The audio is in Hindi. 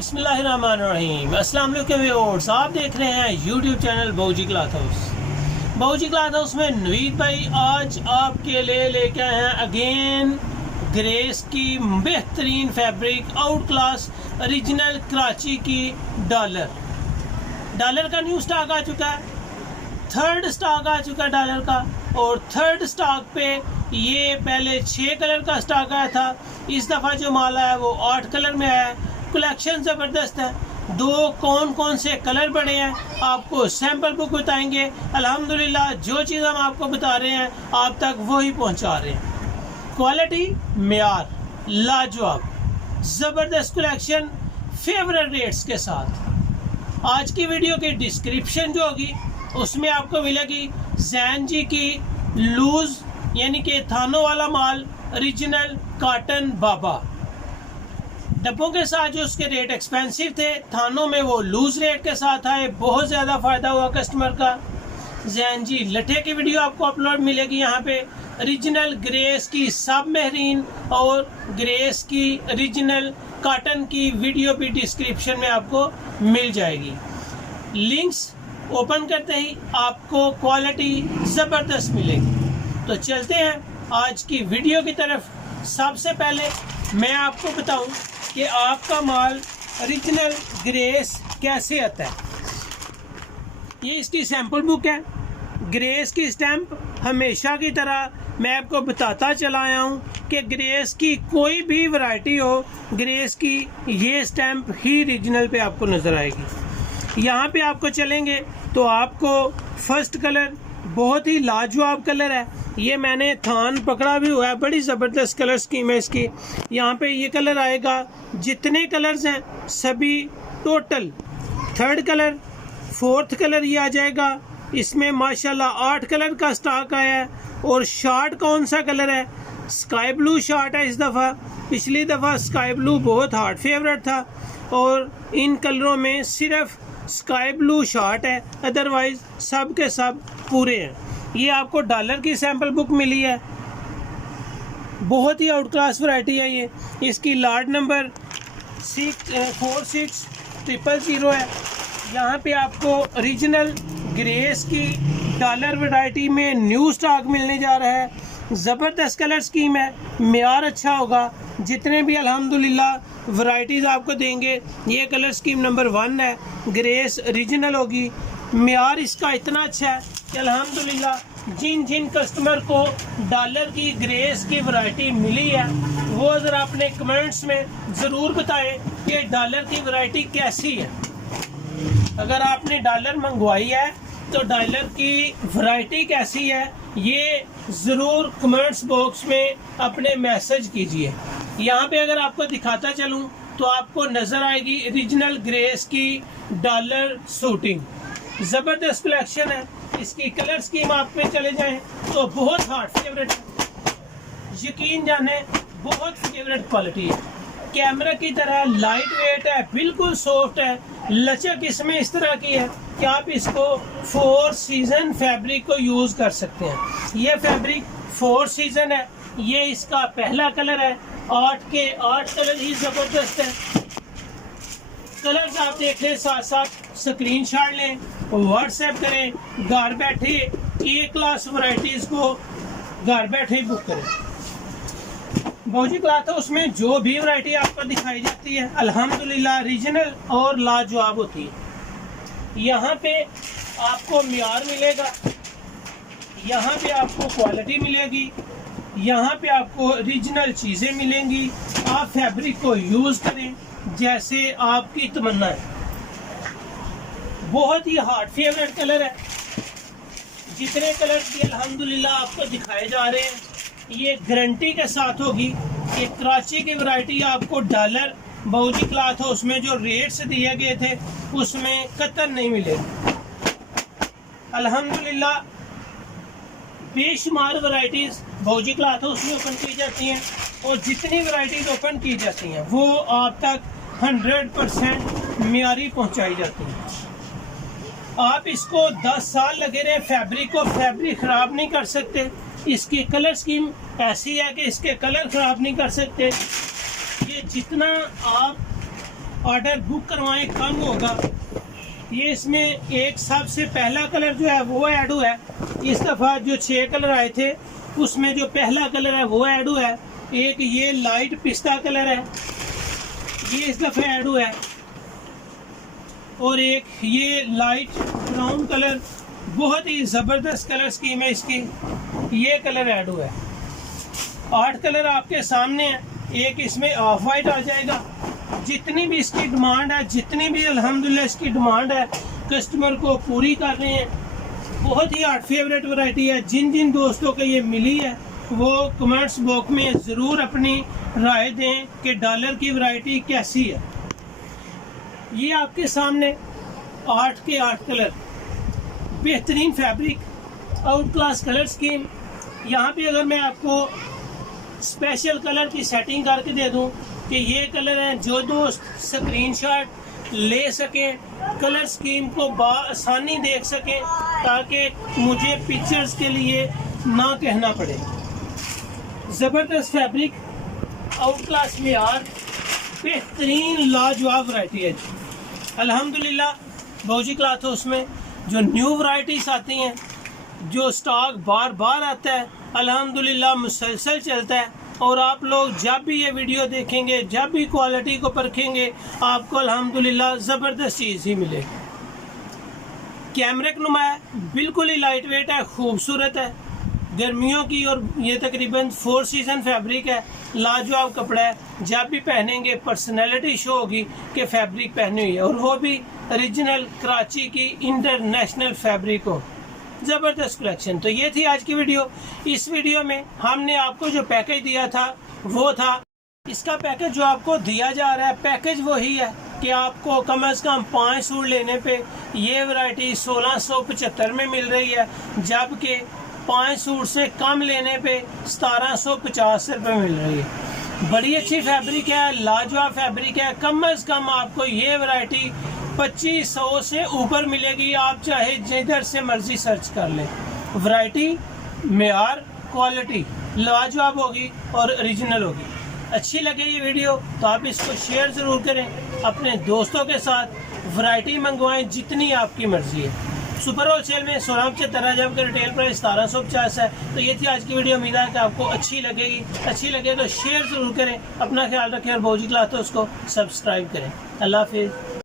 बिस्मिल्लाहिर्रहमानिर्रहीम। अस्सलाम वालेकुम व्यूअर्स, आप देख रहे हैं YouTube channel Bauji cloth house. Bauji cloth house में नवीद भाई आज आपके लिए लेके आए हैं अगेन ग्रेस की बेहतरीन fabric out class original Karachi की डॉलर का न्यू स्टॉक आ चुका है। थर्ड स्टॉक आ चुका है डॉलर का, और थर्ड स्टॉक पे ये पहले 6 कलर का स्टॉक आया था। इस दफ़ा जो माल आया वो 8 कलर में आया है। कलेक्शन ज़बरदस्त है। कौन कौन से कलर बड़े हैं आपको सैम्पल बुक बताएंगे। अल्हम्दुलिल्लाह जो चीज़ हम आपको बता रहे हैं आप तक वही पहुंचा रहे हैं। क्वालिटी मेयार लाजवाब, ज़बरदस्त कलेक्शन फेवरेट रेट्स के साथ। आज की वीडियो की डिस्क्रिप्शन जो होगी उसमें आपको मिलेगी जैन जी की लूज यानी कि थानों वाला माल ओरिजिनल कॉटन बाबा। डब्बों के साथ जो उसके रेट एक्सपेंसिव थे, थानों में वो लूज रेट के साथ आए। बहुत ज़्यादा फ़ायदा हुआ कस्टमर का। जैन जी लठे की वीडियो आपको अपलोड मिलेगी यहाँ पे। ओरिजिनल ग्रेस की सब मेहरीन और ग्रेस की ओरिजिनल कॉटन की वीडियो भी डिस्क्रिप्शन में आपको मिल जाएगी। लिंक्स ओपन करते ही आपको क्वालिटी ज़बरदस्त मिलेगी। तो चलते हैं आज की वीडियो की तरफ। सबसे पहले मैं आपको बताऊं कि आपका माल ओरिजिनल ग्रेस कैसे आता है। ये इसकी सैम्पल बुक है। ग्रेस की स्टैंप हमेशा की तरह मैं आपको बताता चला आया हूँ कि ग्रेस की कोई भी वैरायटी हो, ग्रेस की ये स्टैंप ही ओरिजिनल पे आपको नज़र आएगी। यहाँ पे आपको चलेंगे तो आपको फर्स्ट कलर बहुत ही लाजवाब कलर है। ये मैंने थान पकड़ा भी हुआ है, बड़ी ज़बरदस्त कलर स्कीम है इसकी। यहाँ पे ये कलर आएगा, जितने कलर्स हैं सभी total. Third colour, fourth colour ये आ जाएगा। इसमें माशाल्लाह 8 कलर का स्टॉक आया है। और शार्ट कौन सा कलर है? स्काई ब्लू शार्ट है इस दफ़ा। पिछली दफ़ा स्काई ब्लू बहुत हार्ड फेवरेट था और इन कलरों में सिर्फ स्काई ब्लू शार्ट है, अदरवाइज सब के सब पूरे हैं। ये आपको डॉलर की सैम्पल बुक मिली है। बहुत ही आउट क्लास वैरायटी है ये। इसकी लार्ड नंबर 46000 है। यहाँ पे आपको ओरिजिनल ग्रेस की डॉलर वैरायटी में न्यू स्टॉक मिलने जा रहा है। ज़बरदस्त कलर स्कीम है, मेयार अच्छा होगा। जितने भी अल्हम्दुलिल्लाह वैरायटीज़ आपको देंगे, ये कलर स्कीम नंबर 1 है। ग्रेस ओरिजिनल होगी। मेयार इसका इतना अच्छा है कि अल्हम्दुलिल्लाह जिन जिन कस्टमर को डॉलर की ग्रेस की वैरायटी मिली है वो ज़रा अपने कमेंट्स में ज़रूर बताएं कि डॉलर की वैरायटी कैसी है। अगर आपने डॉलर मंगवाई है तो डॉलर की वैरायटी कैसी है ये ज़रूर कमेंट्स बॉक्स में अपने मैसेज कीजिए। यहाँ पे अगर आपको दिखाता चलूँ तो आपको नज़र आएगी ओरिजिनल ग्रेस की डॉलर सूटिंग। ज़बरदस्त कलेक्शन है। इसकी कलर स्कीम आप पे चले जाएं तो बहुत हार्ड फेवरेट है, यकीन जाने बहुत फेवरेट क्वालिटी है। कैमरा की तरह लाइट वेट है, बिल्कुल सॉफ्ट है। लचक इसमें इस तरह की है कि आप इसको 4 सीज़न फैब्रिक को यूज़ कर सकते हैं। ये फैब्रिक 4 सीज़न है। ये इसका पहला कलर है। 8 के 8 कलर ही ज़बरदस्त है। कलर्स आप देख लें, साथ साथ स्क्रीनशॉट लें, व्हाट्सएप करें। घर बैठे ए क्लास वैरायटीज़ को घर बैठे ही बुक करें। बाऊजी क्लॉथ हाउस में जो भी वैरायटी आपको दिखाई जाती है अल्हम्दुलिल्लाह ओरिजिनल और लाजवाब होती है। यहाँ पे आपको मेयार मिलेगा, यहाँ पे आपको क्वालिटी मिलेगी, यहाँ पे आपको ओरिजिनल चीज़ें मिलेंगी। आप फैब्रिक को यूज़ करें जैसे आपकी तमन्ना है। बहुत ही हार्ड फेवरेट कलर है। जितने कलर की अल्हम्दुलिल्लाह आपको दिखाए जा रहे हैं ये गारंटी के साथ होगी कि कराची की वैरायटी आपको डॉलर बाऊजी क्लॉथ हाउस में जो रेट्स दिए गए थे उसमें कतई नहीं मिलेगी। अल्हम्दुलिल्लाह बेशुमार वैरायटीज़ बाऊजी क्लॉथ हाउस में ओपन की जाती हैं और जितनी वैरायटीज़ ओपन की जाती हैं वो आप तक 100% मेयारी पहुंचाई जाती हैं। आप इसको 10 साल लगे रहे फैब्रिक को, फैब्रिक ख़राब नहीं कर सकते। इसकी कलर स्कीम ऐसी है कि इसके कलर ख़राब नहीं कर सकते। ये जितना आप ऑर्डर बुक करवाएं कम होगा। ये इसमें एक सबसे पहला कलर जो है वो ऐड हुआ है। इस दफ़ा जो 6 कलर आए थे उसमें जो पहला कलर है वो ऐड हुआ है। एक ये लाइट पिस्ता कलर है, ये इस दफ़े ऐड हुआ है। और एक ये लाइट ब्राउन कलर, बहुत ही ज़बरदस्त कलर स्कीम है इसकी, ये कलर ऐड हुआ है। 8 कलर आपके सामने है। एक इसमें ऑफ वाइट आ जाएगा। जितनी भी इसकी डिमांड है, जितनी भी अल्हम्दुलिल्लाह इसकी डिमांड है, कस्टमर को पूरी कर रहे हैं। बहुत ही हॉट फेवरेट वैरायटी है। जिन जिन दोस्तों को ये मिली है वो कमेंट्स बॉक्स में ज़रूर अपनी राय दें कि डॉलर की वैरायटी कैसी है। ये आपके सामने 8 के 8 कलर, बेहतरीन fabric, out class colour scheme. यहाँ पे अगर मैं आपको स्पेशल कलर की सेटिंग करके दे दूँ कि ये कलर हैं, जो दोस्त स्क्रीनशॉट ले सकें, कलर स्कीम को आसानी देख सकें, ताकि मुझे पिक्चर्स के लिए ना कहना पड़े। ज़बरदस्त फैब्रिक, आउट क्लास मेयार, बेहतरीन लाजवाब वैरायटी है। अल्हम्दुलिल्लाह भौजी क्लॉथ हाउस में जो न्यू वैरायटीज आती हैं, जो स्टॉक बार बार आता है, अल्हम्दुलिल्लाह मुसलसल चलता है। और आप लोग जब भी ये वीडियो देखेंगे, जब भी क्वालिटी को परखेंगे, आपको अल्हम्दुलिल्लाह ज़बरदस्त चीज़ ही मिलेगी। कैमरे का नुमा है, बिल्कुल ही लाइट वेट है, खूबसूरत है, गर्मियों की, और ये तकरीबन 4 सीज़न फैब्रिक है। लाजवाब कपड़ा है, जब भी पहनेंगे पर्सनैलिटी शो होगी कि फैब्रिक पहनी हुई है, और वो भी ओरिजिनल कराची की इंटरनेशनल फैब्रिक हो। ज़बरदस्त कलेक्शन। तो ये थी आज की वीडियो। इस वीडियो में हमने आपको जो पैकेज दिया था वो था, इसका पैकेज जो आपको दिया जा रहा है, पैकेज वही है कि आपको कम से कम 5 सूट लेने पे ये वैरायटी 1675 में मिल रही है, जबकि 5 सूट से कम लेने पे 1750 रुपये मिल रही है। बड़ी अच्छी फैब्रिक है, लाजवाब फैब्रिक है। कम से कम आपको ये वैरायटी 2500 से ऊपर मिलेगी। आप चाहे जिधर से मर्जी सर्च कर लें, वैरायटी, मेयार, क्वालिटी लाजवाब होगी और ओरिजिनल होगी। अच्छी लगे ये वीडियो तो आप इसको शेयर ज़रूर करें अपने दोस्तों के साथ। वैरायटी मंगवाएं जितनी आपकी मर्जी है। सुपर होलसेल में 1675, जबकि रिटेल प्राइस 1750 है। तो ये थी आज की वीडियो। उम्मीद है कि आपको अच्छी लगेगी। अच्छी लगे तो शेयर ज़रूर करें, अपना ख्याल रखें और भौजी क्लॉथ हाउस को सब्सक्राइब करें। अल्लाह हाफिज़।